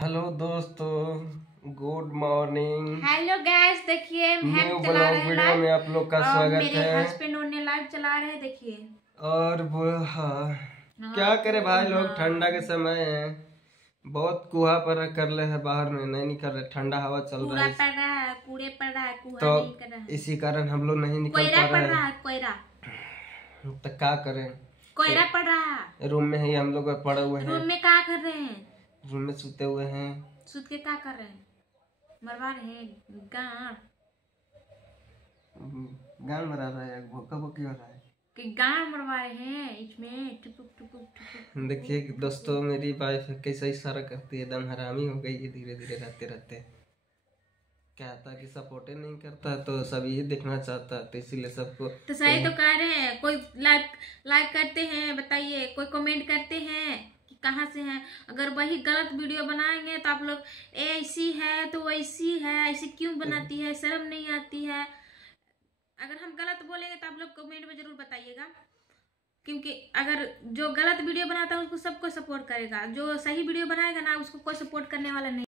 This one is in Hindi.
हेलो दोस्तों, गुड मॉर्निंग। हेलो गाइस, देखिए न्यू ब्लॉग वीडियो में आप लोग का स्वागत है। मेरे हस्बैंड उन्हें लाइव चला रहे हैं, देखिए। और क्या करे भाई लोग, ठंडा के समय है, बहुत कुहा पर कर ले है, बाहर में नहीं निकल रहे, ठंडा हवा चल रहा कूड़ा है पड़ रहा है, कूड़े पड़ रहा है, कुहा तो नहीं कर रहा है। इसी कारण हम लोग नहीं निकल कोयरा पा पड़ रहे रहा हैं। है, कोयरा तो क्या करें, कोयरा पड़ रहा है। रूम में ही हम लोग पड़े हुए हैं। रूम में क्या कर रहे हैं? रूम में सोते हुए हैं। सुत के क्या कर रहे हैं? मरवा रहे हैं गाड़ गान मरा रहा है, भोका भोकी हो रहा है कि गाड़ मरवा रहे हैं इसमें। टुकुक टुकुक टुकुक। देखिए दोस्तों, मेरी वाइफ कैसा इशारा करती है, एकदम हरामी हो गई है धीरे धीरे रहते रहते। कहता कि सपोर्ट नहीं करता तो सब यही देखना चाहता है, तो इसीलिए सबको तो सही तो कह रहे हैं। कोई लाइक करते हैं, बताइए, कोई कमेंट करते हैं कि कहाँ से हैं। अगर वही गलत वीडियो बनाएंगे तो आप लोग ऐसी है तो वैसी है, ऐसी क्यों बनाती है, शर्म नहीं आती है। अगर हम गलत बोलेंगे तो आप लोग कमेंट में जरूर बताइएगा, क्योंकि अगर जो गलत वीडियो बनाता है उसको सबको सपोर्ट करेगा, जो सही वीडियो बनाएगा ना उसको कोई सपोर्ट करने वाला नहीं।